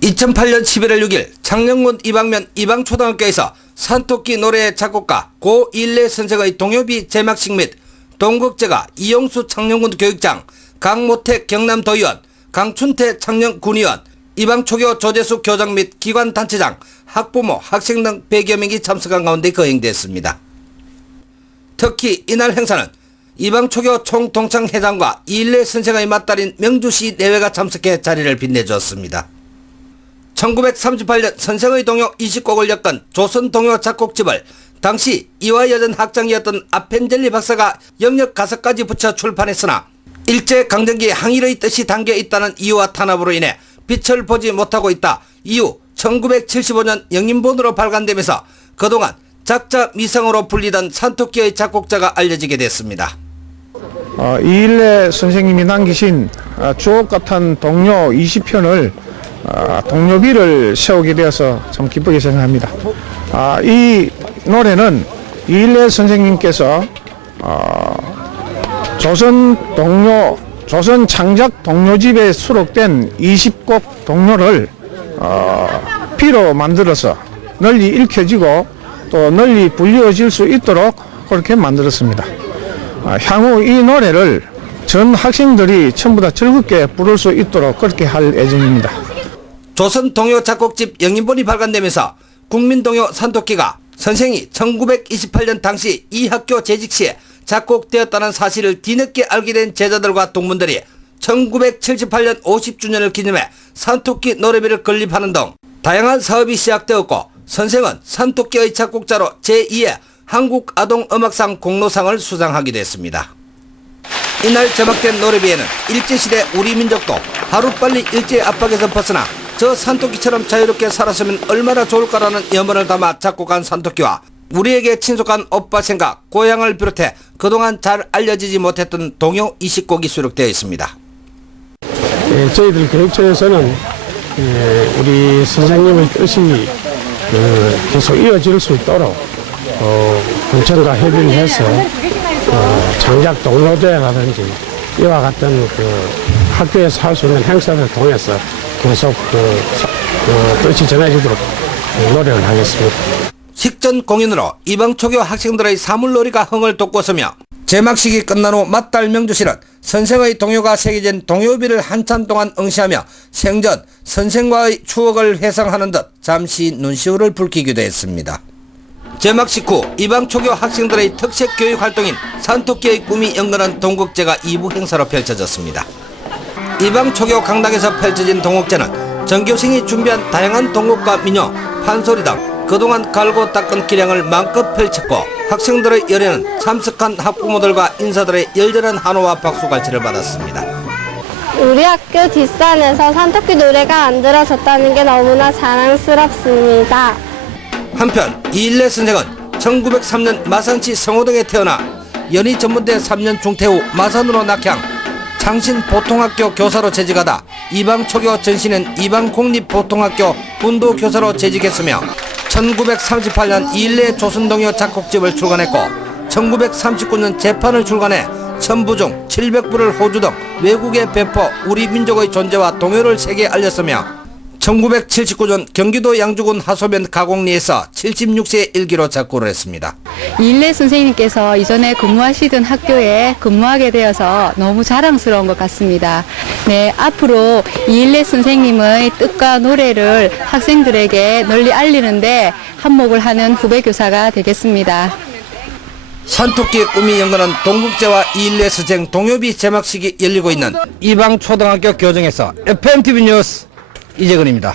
2008년 11월 6일 창녕군 이방면 이방초등학교에서 산토끼 노래의 작곡가 고일레 선생의 동요비 제막식 및 동국제가 이용수 창녕군 교육장, 강모택 경남도의원, 강춘태 창녕군의원, 이방초교 조재수 교장 및 기관단체장, 학부모, 학생 등 100여 명이 참석한 가운데 거행됐습니다. 특히 이날 행사는 이방초교 총동창회장과 이일레 선생의 맏딸인 명주시 내외가 참석해 자리를 빛내주었습니다. 1938년 선생의 동요 20곡을 엮은 조선 동요 작곡집을 당시 이화여전 학장이었던 아펜젤리 박사가 영역 가사까지 붙여 출판했으나 일제 강점기 항일의 뜻이 담겨 있다는 이유와 탄압으로 인해 빛을 보지 못하고 있다. 이후 1975년 영인본으로 발간되면서 그동안 작자 미성으로 불리던 산토끼의 작곡자가 알려지게 됐습니다. 어, 이일레 선생님이 남기신 어, 주옥 같은 동료 20편을 어, 동료비를 세우게 되어서 참 기쁘게 생각합니다. 아, 이 노래는 이일레 선생님께서 어, 조선 동료 조선 창작 동료집에 수록된 20곡 동료를 어, 비로 만들어서 널리 읽혀지고 또 널리 불리어질 수 있도록 그렇게 만들었습니다. 아, 향후 이 노래를 전 학생들이 전부 다 즐겁게 부를 수 있도록 그렇게 할 예정입니다. 조선 동요 작곡집 영인본이 발간되면서 국민동요 산토끼가 선생이 1928년 당시 이 학교 재직 시에 작곡되었다는 사실을 뒤늦게 알게 된 제자들과 동문들이 1978년 50주년을 기념해 산토끼 노래비를 건립하는 등 다양한 사업이 시작되었고 선생은 산토끼의 작곡자로 제2의 한국아동음악상 공로상을 수상하기도 했습니다. 이날 제작된 노래비에는 일제시대 우리 민족도 하루빨리 일제의 압박에서 벗어나 저 산토끼처럼 자유롭게 살았으면 얼마나 좋을까라는 염원을 담아 작곡한 산토끼와 우리에게 친숙한 오빠 생각, 고향을 비롯해 그동안 잘 알려지지 못했던 동요 20곡이 수록되어 있습니다. 예, 저희들 교육청에서는 예, 우리 선생님의 뜻이 어, 계속 이어질 수 있도록 어, 군청과 협의를 해서 어, 장작 동로대라든지 이와 같은 그 학교에서 할 수 있는 행사를 통해서 계속 그, 사- 그 뜻이 전해지도록 노력을 하겠습니다. 식전 공연으로 이방초교 학생들의 사물놀이가 흥을 돋구었으며 제막식이 끝난 후 맏딸 명주씨는 선생의 동요가 새겨진 동요비를 한참 동안 응시하며 생전 선생과의 추억을 회상하는 듯 잠시 눈시울을 붉히기도 했습니다. 제막식 후 이방초교 학생들의 특색 교육 활동인 산토끼의 꿈이 연근한 동국제가 2부 행사로 펼쳐졌습니다. 이방 초교 강당에서 펼쳐진 동국제는 전교생이 준비한 다양한 동국과 민요, 판소리 등 그동안 갈고 닦은 기량을 마음껏 펼쳤고 학생들의 열애는 참석한 학부모들과 인사들의 열렬한 한호와 박수 갈채를 받았습니다. 우리 학교 뒷산에서 산토끼 노래가 만들어졌다는 게 너무나 자랑스럽습니다. 한편 이일레 선생은 1903년 마산시 성호동에 태어나 연희 전문대 3년 중퇴 후 마산으로 낙향 창신 보통학교 교사로 재직하다 이방 초교 전신은 이방 공립보통학교 군도 교사로 재직했으며 1938년 이일레 조선동요 작곡집을 출간했고 1939년 재판을 출간해 천부중 700부를 호주 등 외국에 배포 우리 민족의 존재와 동요를 세계에 알렸으며 1979년 경기도 양주군 하소면 가곡리에서 76세 일기로 작곡을 했습니다. 이일레 선생님께서 이전에 근무하시던 학교에 근무하게 되어서 너무 자랑스러운 것 같습니다. 네, 앞으로 이일레 선생님의 뜻과 노래를 학생들에게 널리 알리는데 한몫을 하는 후배 교사가 되겠습니다. 산토끼의 꿈이 연관한 동국제와 이일레 수쟁 동요비 제막식이 열리고 있는 이방초등학교 교정에서 FMTV 뉴스 이재근입니다.